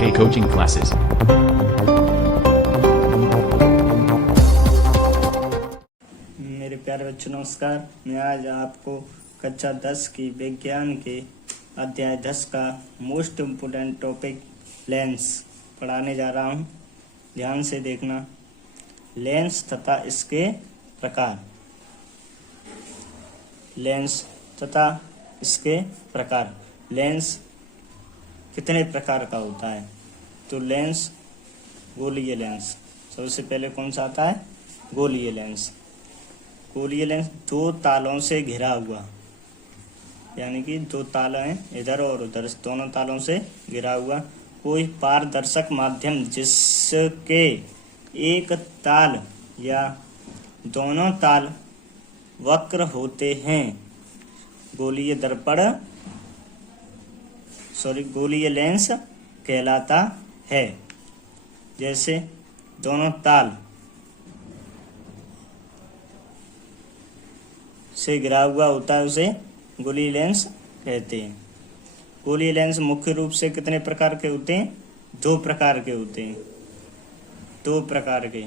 K coaching classes. मेरे प्यारे बच्चों नमस्कार। मैं आज आपको कक्षा 10 की विज्ञान के अध्याय 10 का मोस्ट इम्पोर्टेंट टॉपिक लेंस पढ़ाने जा रहा हूँ। ध्यान से देखना। लेंस तथा इसके प्रकार। लेंस तथा इसके प्रकार। लेंस कितने प्रकार का होता है? तो लेंस, गोलीय लेंस। सबसे पहले कौन सा आता है? गोलीय लेंस। गोलीय लेंस दो तालों से घिरा हुआ, यानी कि दो ताले हैं इधर और उधर, दोनों तालों से घिरा हुआ कोई पारदर्शक माध्यम जिसके एक ताल या दोनों ताल वक्र होते हैं गोलीय दर्पण गोलीय लेंस कहलाता है। जैसे दोनों ताल से घिरा हुआ होता है उसे गोलीय लेंस कहते हैं। गोलीय लेंस मुख्य रूप से कितने प्रकार के होते हैं? दो प्रकार के होते हैं। दो प्रकार के।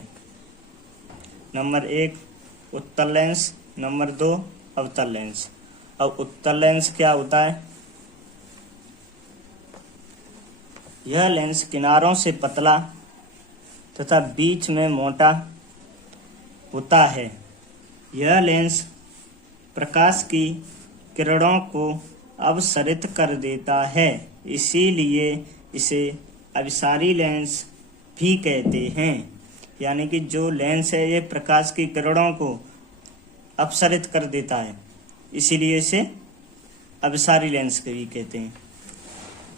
नंबर 1 उत्तल लेंस, नंबर 2 अवतल लेंस। अब उत्तल लेंस क्या होता है? यह लेंस किनारों से पतला तथा बीच में मोटा होता है। यह लेंस प्रकाश की किरणों को अपसरित कर देता है, इसीलिए इसे अभिसारी लेंस भी कहते हैं। यानी कि जो लेंस है ये प्रकाश की किरणों को अपसरित कर देता है, इसीलिए इसे अभिसारी लेंस भी कहते हैं।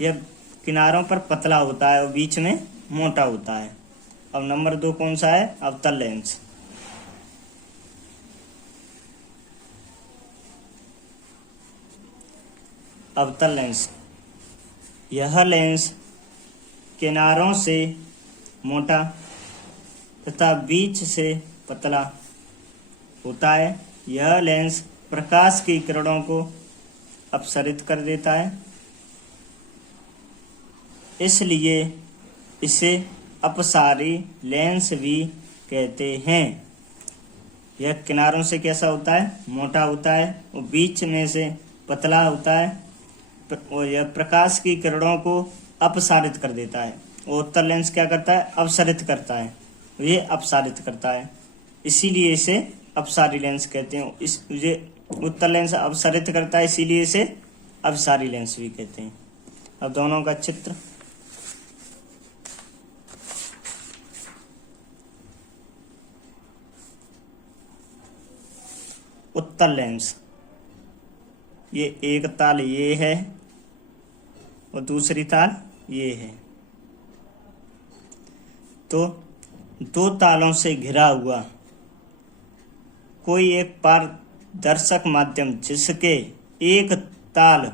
यह किनारों पर पतला होता है और बीच में मोटा होता है। अब नंबर 2 कौन सा है? अवतल लेंस। अवतल लेंस, यह लेंस किनारों से मोटा तथा बीच से पतला होता है। यह लेंस प्रकाश की किरणों को अपसरित कर देता है, इसलिए इसे अपसारी लेंस भी कहते हैं। यह किनारों से कैसा होता है? मोटा होता है और बीच में से पतला होता है और यह प्रकाश की किरणों को अपसारित कर देता है। और उत्तल लेंस क्या करता है? अपसरित करता है। ये अपसारित करता है, इसीलिए इसे अपसारी लेंस कहते हैं। ये उत्तल लेंस अपसरित करता है, इसीलिए इसे अपसारी लेंस भी कहते हैं। अब दोनों का चित्र। उत्तल लेंस, ये एक ताल ये है और दूसरी ताल ये है। तो दो तालों से घिरा हुआ कोई एक पारदर्शक माध्यम जिसके एक ताल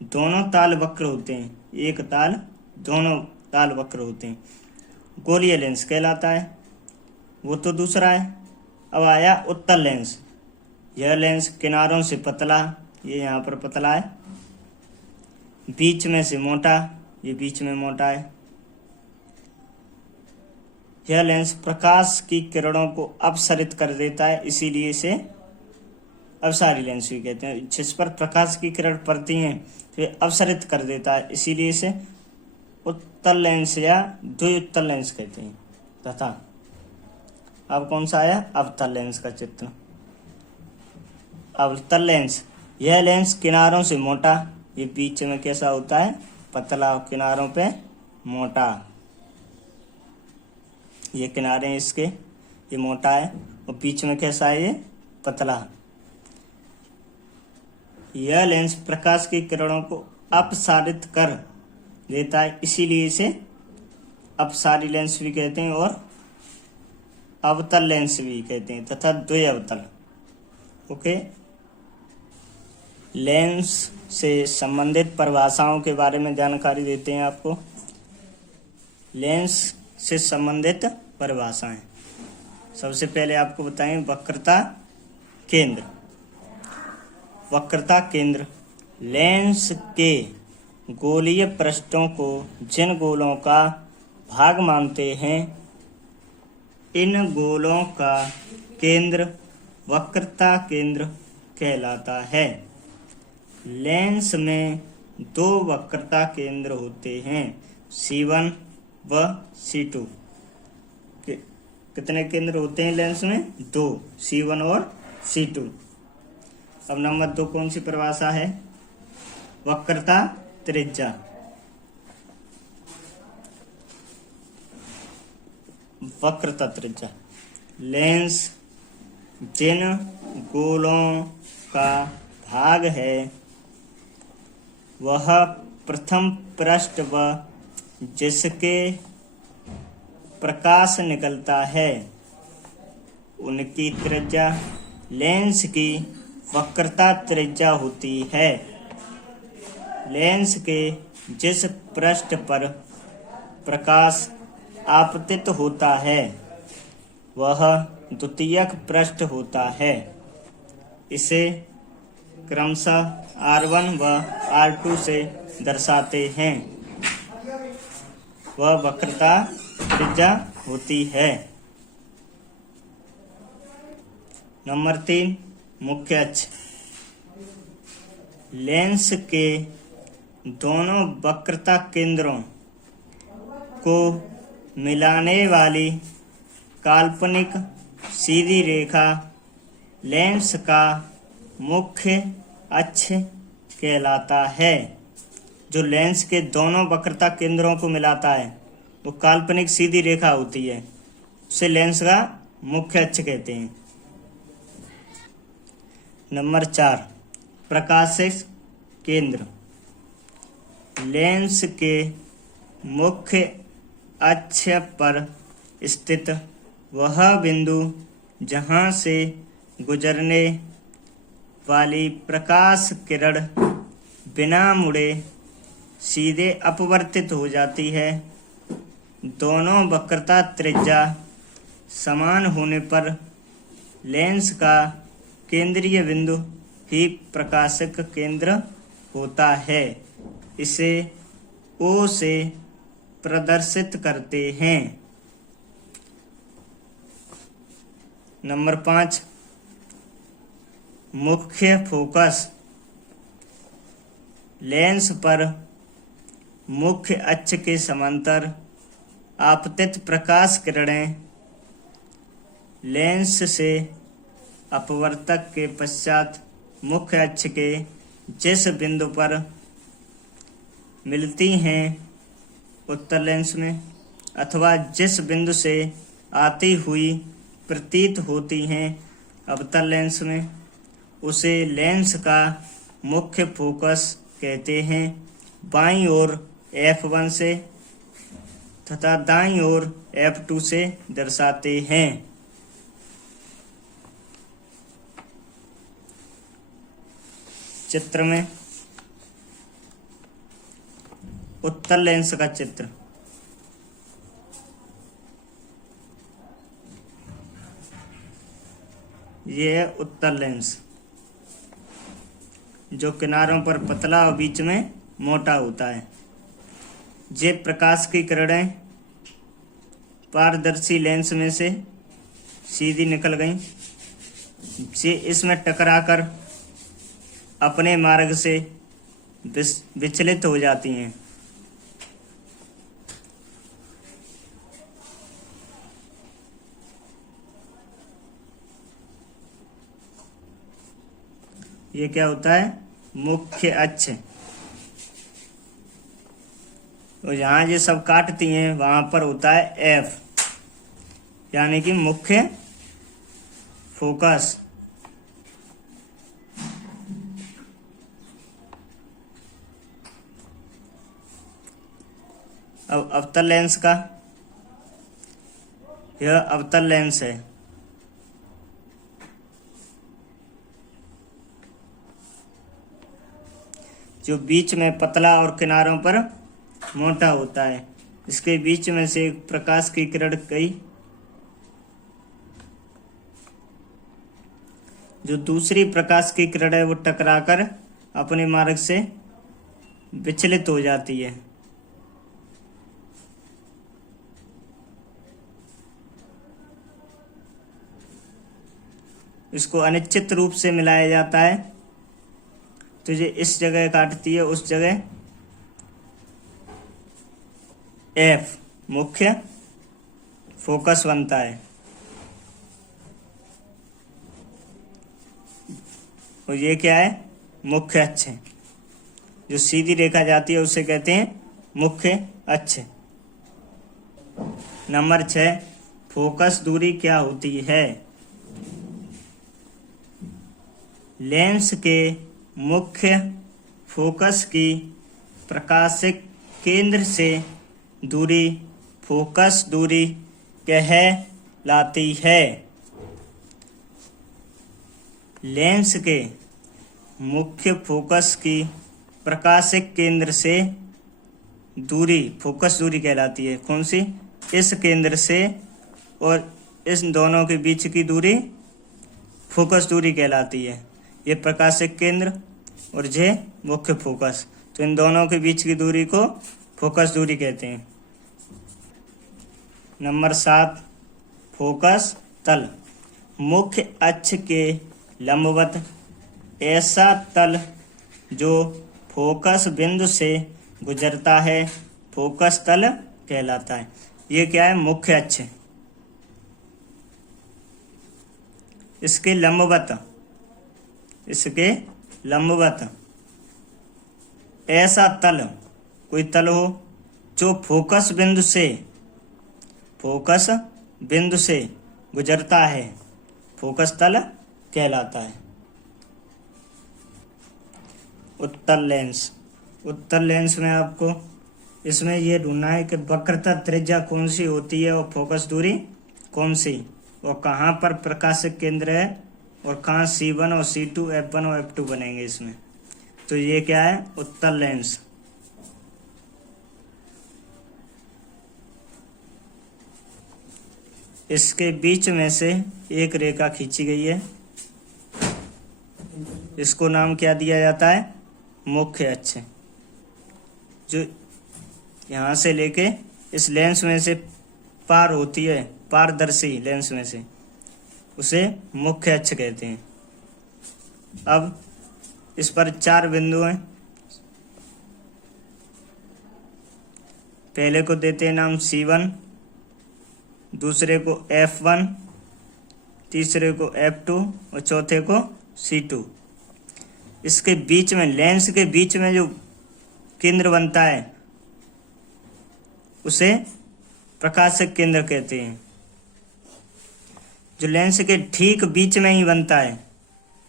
दोनों ताल वक्र होते हैं, एक ताल दोनों ताल वक्र होते हैं, गोलीय लेंस कहलाता है। वो तो दूसरा है। अब आया उत्तल लेंस। यह लेंस किनारों से पतला, ये यहाँ पर पतला है, बीच में से मोटा, ये बीच में मोटा है। यह लेंस प्रकाश की किरणों को अपसरित कर देता है, इसीलिए इसे अपसारी लेंस भी कहते हैं। जिस पर प्रकाश की किरण पड़ती हैं तो ये अपसरित कर देता है, इसीलिए इसे उत्तल लेंस या द्विउत्तल लेंस कहते हैं। तथा अब कौन सा आया? अवतल लेंस का चित्र। अवतल लेंस, यह लेंस किनारों से मोटा, ये बीच में कैसा होता है? पतला, किनारों पे मोटा। ये किनारे इसके ये मोटा है और बीच में कैसा है? ये पतला। यह लेंस प्रकाश की किरणों को अपसारित कर देता है, इसीलिए इसे अपसारी लेंस भी कहते हैं और अवतल लेंस भी कहते हैं तथा द्विअवतल। ओके। लेंस से संबंधित परिभाषाओं के बारे में जानकारी देते हैं आपको। लेंस से संबंधित परिभाषाएं। सबसे पहले आपको बताएं वक्रता केंद्र। वक्रता केंद्र लेंस के गोलीय पृष्ठों को जिन गोलों का भाग मानते हैं, इन गोलों का केंद्र वक्रता केंद्र कहलाता है। लेंस में दो वक्रता केंद्र होते हैं, C1 व C2। कितने केंद्र होते हैं लेंस में? दो, C1 और C2। अब नंबर 2 कौन सी परिभाषा है? वक्रता त्रिज्या। वक्रता त्रिज्या लेंस जिन गोलों का भाग है वह प्रथम पृष्ठ व जिसके प्रकाश निकलता है उनकी त्रिज्या लेंस की वक्रता त्रिज्या होती है। लेंस के जिस पृष्ठ पर प्रकाश आपतित होता है वह द्वितीयक पृष्ठ होता है। इसे क्रमशः R1 व R2 से दर्शाते हैं। वह वक्रता त्रिज्या होती है। नंबर 3 मुख्य अक्ष। लेंस के दोनों वक्रता केंद्रों को मिलाने वाली काल्पनिक सीधी रेखा लेंस का मुख्य अक्ष कहलाता है। जो लेंस के दोनों वक्रता केंद्रों को मिलाता है वो काल्पनिक सीधी रेखा होती है, उसे लेंस का मुख्य अक्ष कहते हैं। नंबर 4 प्रकाशिक केंद्र। लेंस के मुख्य अक्ष पर स्थित वह बिंदु जहां से गुजरने वाली प्रकाश किरण बिना मुड़े सीधे अपवर्तित हो जाती है। दोनों वक्रता त्रिज्या समान होने पर लेंस का केंद्रीय बिंदु ही प्रकाशक केंद्र होता है। इसे O से प्रदर्शित करते हैं। नंबर 5 मुख्य फोकस। लेंस पर मुख्य अक्ष के समांतर आपतित प्रकाश किरणें लेंस से अपवर्तक के पश्चात मुख्य अक्ष के जिस बिंदु पर मिलती हैं उत्तर लेंस में अथवा जिस बिंदु से आती हुई प्रतीत होती हैं अवतल लेंस में, उसे लेंस का मुख्य फोकस कहते हैं। बाईं ओर F1 से तथा दाईं ओर F2 से दर्शाते हैं। चित्र में उत्तल लेंस का चित्र। यह है उत्तल लेंस जो किनारों पर पतला और बीच में मोटा होता है। ये प्रकाश की किरणें पारदर्शी लेंस में से सीधी निकल गईं। ये इसमें टकराकर अपने मार्ग से विचलित हो जाती हैं। ये क्या होता है? मुख्य अक्ष। तो जहाँ ये सब काटती हैं वहां पर होता है F, यानी कि मुख्य फोकस। अब अवतल लेंस का, यह अवतल लेंस है। जो बीच में पतला और किनारों पर मोटा होता है। इसके बीच में से प्रकाश की किरण गई, जो दूसरी प्रकाश की किरण है वो टकराकर अपने मार्ग से विचलित हो जाती है। इसको अनिश्चित रूप से मिलाया जाता है, तो ये इस जगह काटती है, उस जगह एफ मुख्य फोकस बनता है। और ये क्या है? मुख्य अक्ष है। जो सीधी रेखा जाती है उसे कहते हैं मुख्य अक्ष। नंबर 6, फोकस दूरी क्या होती है? लेंस के मुख्य फोकस की प्रकाशिक केंद्र से दूरी फोकस दूरी कहलाती है। लेंस के मुख्य फोकस की प्रकाशिक केंद्र से दूरी फोकस दूरी कहलाती है। कौन सी? इस केंद्र से और इस दोनों के बीच की दूरी फोकस दूरी कहलाती है। ये प्रकाशिक केंद्र और ये मुख्य फोकस, तो इन दोनों के बीच की दूरी को फोकस दूरी कहते हैं। नंबर 7, फोकस तल। मुख्य अक्ष के लंबवत ऐसा तल जो फोकस बिंदु से गुजरता है फोकस तल कहलाता है। ये क्या है? मुख्य अक्ष। इसके लंबवत ऐसा तल, कोई तल हो जो फोकस बिंदु से गुजरता है फोकस तल कहलाता है। उत्तल लेंस में आपको इसमें ये ढूंढना है कि वक्रता त्रिज्या कौन सी होती है और फोकस दूरी कौन सी, और कहाँ पर प्रकाशिक केंद्र है, और कहाँ C1 और C2 F1 और F2 बनेंगे इसमें। तो ये क्या है? उत्तल लेंस। इसके बीच में से एक रेखा खींची गई है, इसको नाम क्या दिया जाता है? मुख्य अक्ष। जो यहाँ से लेके इस लेंस में से पार होती है, पारदर्शी लेंस में से, उसे मुख्य अक्ष कहते हैं। अब इस पर 4 बिंदु हैं। पहले को देते हैं नाम C1, दूसरे को F1, तीसरे को F2 और चौथे को C2। इसके बीच में, लेंस के बीच में जो केंद्र बनता है उसे प्रकाशिक केंद्र कहते हैं। जो लेंस के ठीक बीच में ही बनता है,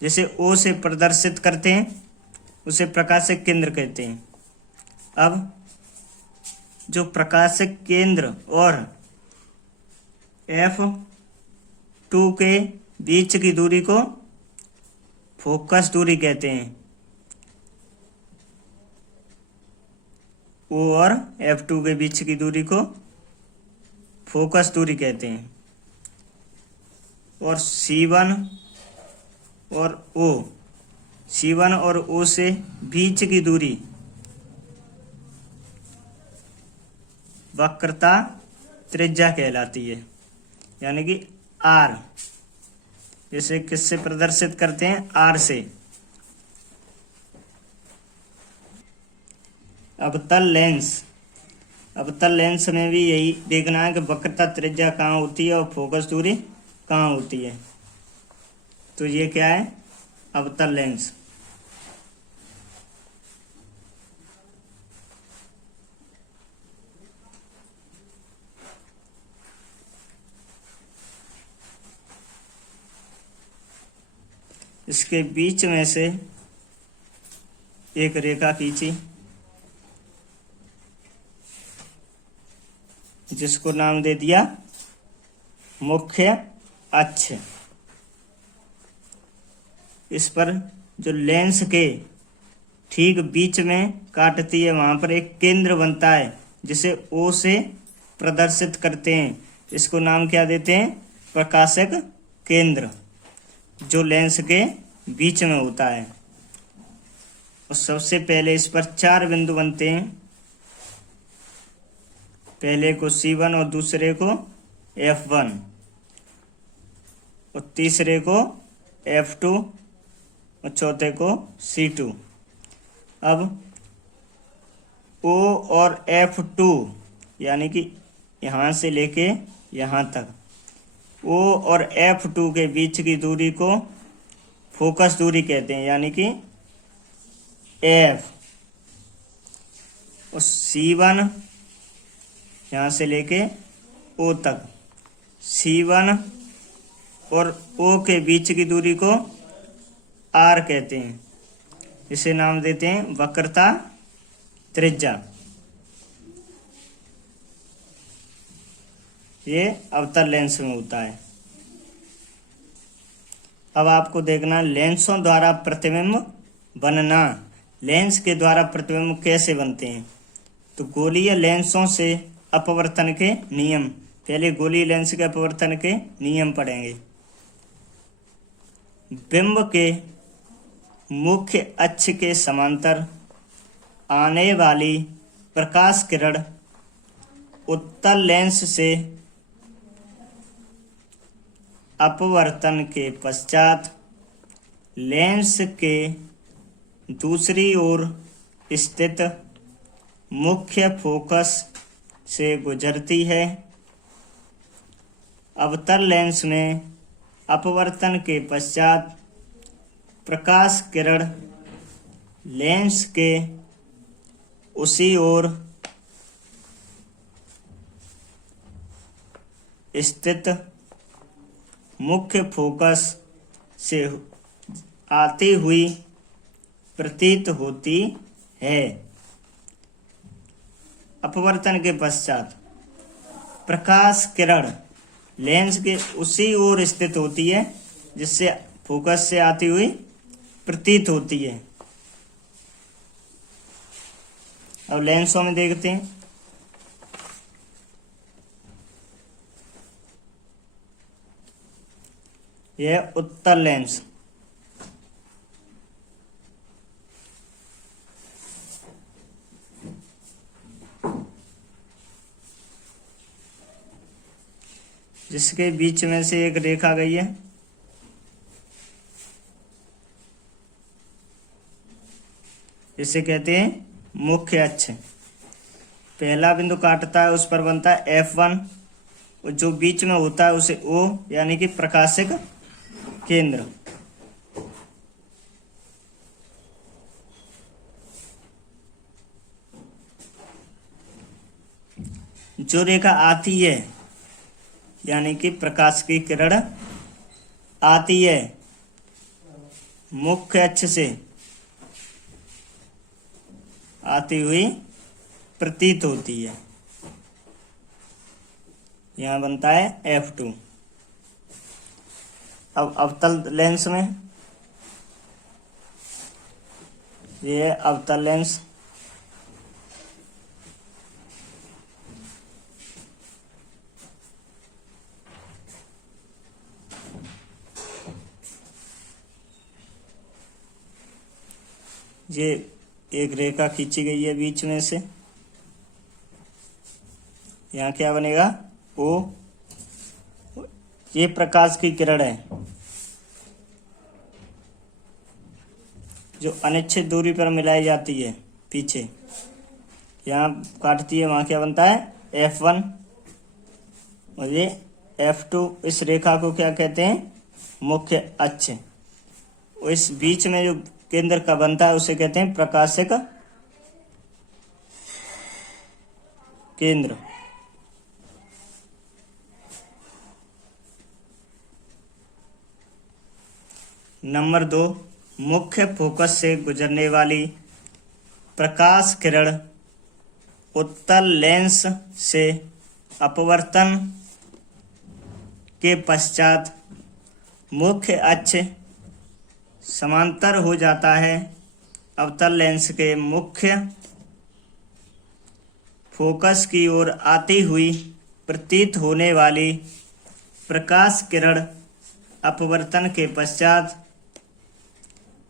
जैसे O से प्रदर्शित करते हैं, उसे प्रकाशिक केंद्र कहते हैं। अब जो प्रकाशिक केंद्र और F2 के बीच की दूरी को फोकस दूरी कहते हैं। O और F2 के बीच की दूरी को फोकस दूरी कहते हैं। और C1 और O से बीच की दूरी वक्रता त्रिज्या कहलाती है, यानी कि R। जैसे किससे प्रदर्शित करते हैं? R से। अवतल लेंस में भी यही देखना है कि वक्रता त्रिज्या कहाँ होती है और फोकस दूरी कहाँ होती है। तो ये क्या है? अवतल लेंस। इसके बीच में से एक रेखा खींची, जिसको नाम दे दिया मुख्य अक्ष। इस पर जो लेंस के ठीक बीच में काटती है, वहां पर एक केंद्र बनता है जिसे O से प्रदर्शित करते हैं। इसको नाम क्या देते हैं? प्रकाशक केंद्र, जो लेंस के बीच में होता है। और सबसे पहले इस पर 4 बिंदु बनते हैं। पहले को C1 और दूसरे को F1 और तीसरे को F2 और चौथे को C2। अब O और F2 यानी कि यहाँ से लेके यहाँ तक O और F2 के बीच की दूरी को फोकस दूरी कहते हैं, यानी कि F। और C1 यहाँ से लेके O तक, C1 और O के बीच की दूरी को R कहते हैं। इसे नाम देते हैं वक्रता त्रिज्या। ये अवतल लेंस में होता है। अब आपको देखना लेंसों द्वारा प्रतिबिंब बनना। लेंस के द्वारा प्रतिबिंब कैसे बनते हैं? तो गोलीय लेंसों से अपवर्तन के नियम। पहले गोलीय लेंस के अपवर्तन के नियम पढ़ेंगे। बिंब के मुख्य अक्ष के समांतर आने वाली प्रकाश किरण उत्तल लेंस से अपवर्तन के पश्चात लेंस के दूसरी ओर स्थित मुख्य फोकस से गुजरती है। अवतल लेंस में अपवर्तन के पश्चात प्रकाश किरण लेंस के उसी ओर स्थित मुख्य फोकस से आती हुई प्रतीत होती है। अपवर्तन के पश्चात प्रकाश किरण लेंस के उसी ओर स्थित होती है जिससे फोकस से आती हुई प्रतीत होती है। अब लेंसों में देखते हैं। यह उत्तल लेंस, जिसके बीच में से एक रेखा गई है। इसे कहते हैं मुख्य अक्ष। पहला बिंदु काटता है उस पर बनता है F1 और जो बीच में होता है उसे O यानी कि प्रकाशिक केंद्र। जो रेखा आती है यानी कि प्रकाश की किरण आती है मुख्य अक्ष से आती हुई प्रतीत होती है, यहां बनता है F2। अब अवतल लेंस में ये अवतल लेंस, ये एक रेखा खींची गई है बीच में से। यहाँ क्या बनेगा O। ये प्रकाश की किरण है जो अनिश्चित दूरी पर मिलाई जाती है पीछे, यहाँ काटती है, वहां क्या बनता है F1 और ये F2। इस रेखा को क्या कहते हैं? मुख्य अक्ष। इस बीच में जो केंद्र का बनता है उसे कहते हैं प्रकाशिक केंद्र। नंबर 2, मुख्य फोकस से गुजरने वाली प्रकाश किरण उत्तल लेंस से अपवर्तन के पश्चात मुख्य अक्ष समांतर हो जाता है। अवतल लेंस के मुख्य फोकस की ओर आती हुई प्रतीत होने वाली प्रकाश किरण अपवर्तन के पश्चात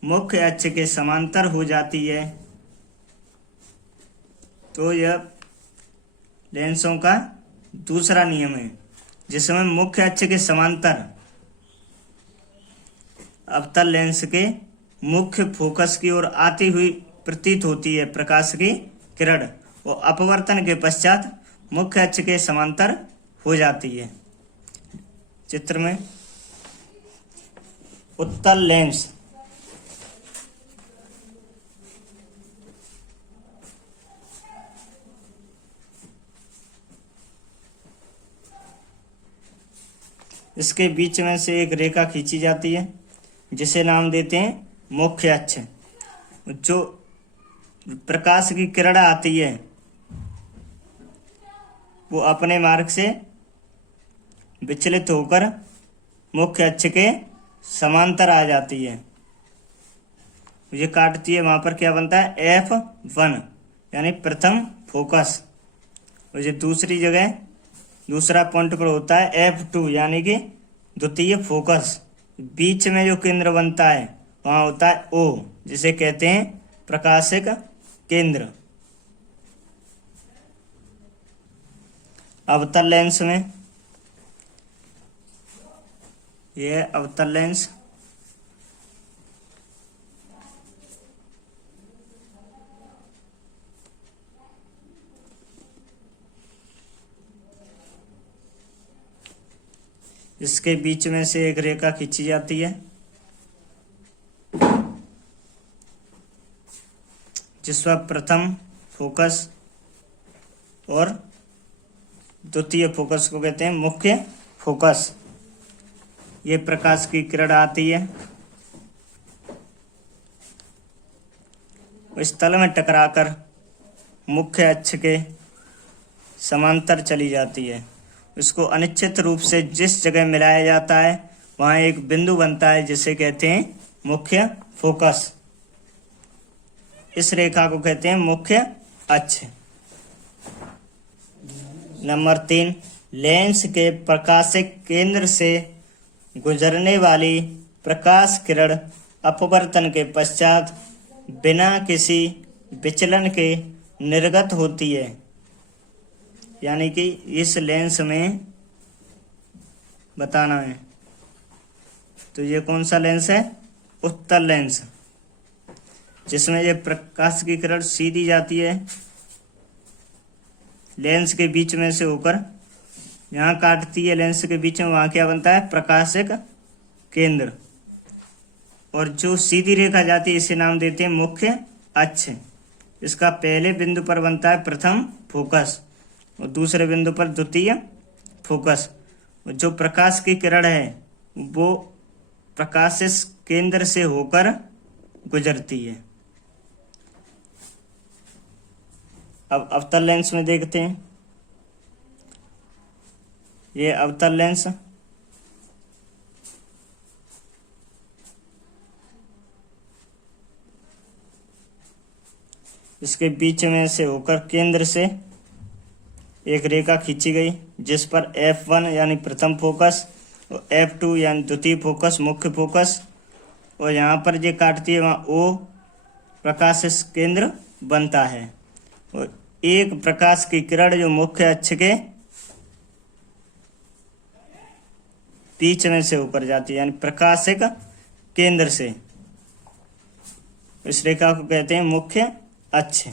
मुख्य अक्ष के समांतर हो जाती है तो यह लेंसों का दूसरा नियम है, जिसमें मुख्य अक्ष के समांतर अवतल लेंस के मुख्य फोकस की ओर आती हुई प्रतीत होती है प्रकाश की किरण, और अपवर्तन के पश्चात मुख्य अक्ष के समांतर हो जाती है। चित्र में उत्तल लेंस इसके बीच में से एक रेखा खींची जाती है जिसे नाम देते हैं मुख्य अक्ष। जो प्रकाश की किरण आती है वो अपने मार्ग से विचलित होकर मुख्य अक्ष के समांतर आ जाती है, ये काटती है। वहां पर क्या बनता है F1 यानी प्रथम फोकस, और ये दूसरी जगह दूसरा पॉइंट पर होता है F2 यानी कि द्वितीय फोकस। बीच में जो केंद्र बनता है वहां होता है O, जिसे कहते हैं प्रकाशिक केंद्र। अवतल लेंस में यह अवतल लेंस इसके बीच में से एक रेखा खींची जाती है जिस पर प्रथम फोकस और द्वितीय फोकस को कहते हैं मुख्य फोकस। ये प्रकाश की किरण आती है, इस तल में टकराकर मुख्य अक्ष के समांतर चली जाती है। इसको अनिश्चित रूप से जिस जगह मिलाया जाता है वहां एक बिंदु बनता है जिसे कहते हैं मुख्य फोकस। इस रेखा को कहते हैं मुख्य अक्ष। नंबर 3, लेंस के प्रकाशिक केंद्र से गुजरने वाली प्रकाश किरण अपवर्तन के पश्चात बिना किसी विचलन के निर्गत होती है। यानी कि इस लेंस में बताना है, तो ये कौन सा लेंस है? उत्तल लेंस, जिसमें ये प्रकाश की किरण सीधी जाती है लेंस के बीच में से होकर यहाँ काटती है लेंस के बीच में, वहां क्या बनता है? प्रकाशिक केंद्र। और जो सीधी रेखा जाती है इसे नाम देते हैं मुख्य अक्ष। इसका पहले बिंदु पर बनता है प्रथम फोकस और दूसरे बिंदु पर द्वितीय फोकस। जो प्रकाश की किरण है वो प्रकाश केंद्र से होकर गुजरती है। अब अवतल लेंस में देखते हैं। ये अवतल लेंस इसके बीच में से होकर केंद्र से एक रेखा खींची गई जिस पर F1 यानी प्रथम फोकस और F2 यानी द्वितीय फोकस मुख्य फोकस, और यहाँ पर ये काटती है वहाँ O प्रकाश केंद्र बनता है। और एक प्रकाश की किरण जो मुख्य अक्ष के बीच में से होकर जाती है यानी प्रकाशिक केंद्र से, इस रेखा को कहते हैं मुख्य अक्ष।